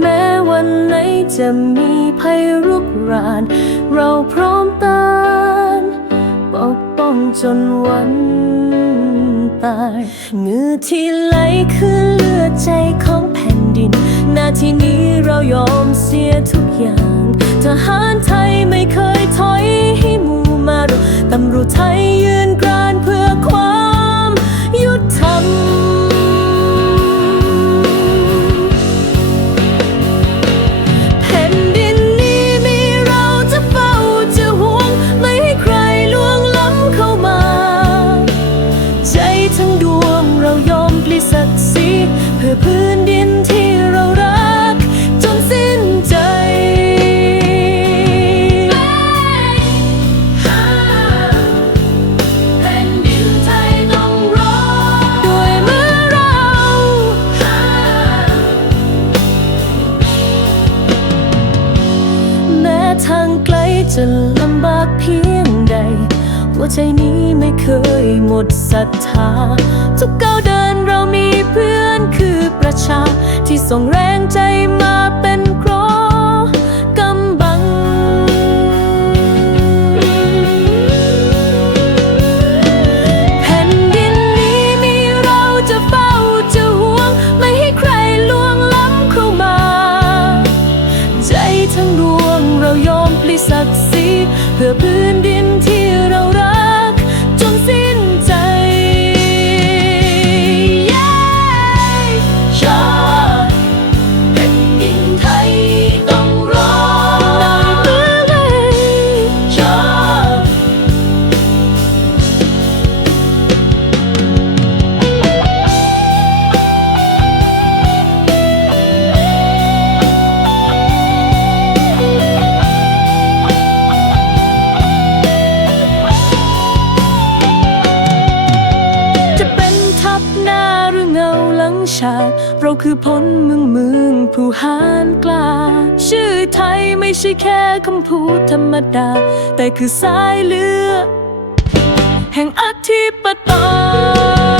แม้วันไหนจะมีภัยรุกราน เราพร้อมต้านปกป้องจนวันตายเหงื่อที่ไหลคือเลือดใจของ ทางไกลจะลำบากเพียงใด หัวใจนี้ไม่เคยหมดศรัทธา ทุกก้าวเดินเรามีเพื่อนคือประชา ชาติ เราคือพลเมืองเมืองผู้หานกล้า ชื่อไทยไม่ใช่แค่คำพูดธรรมดา แต่คือสายเลือดแห่งอธิปไตย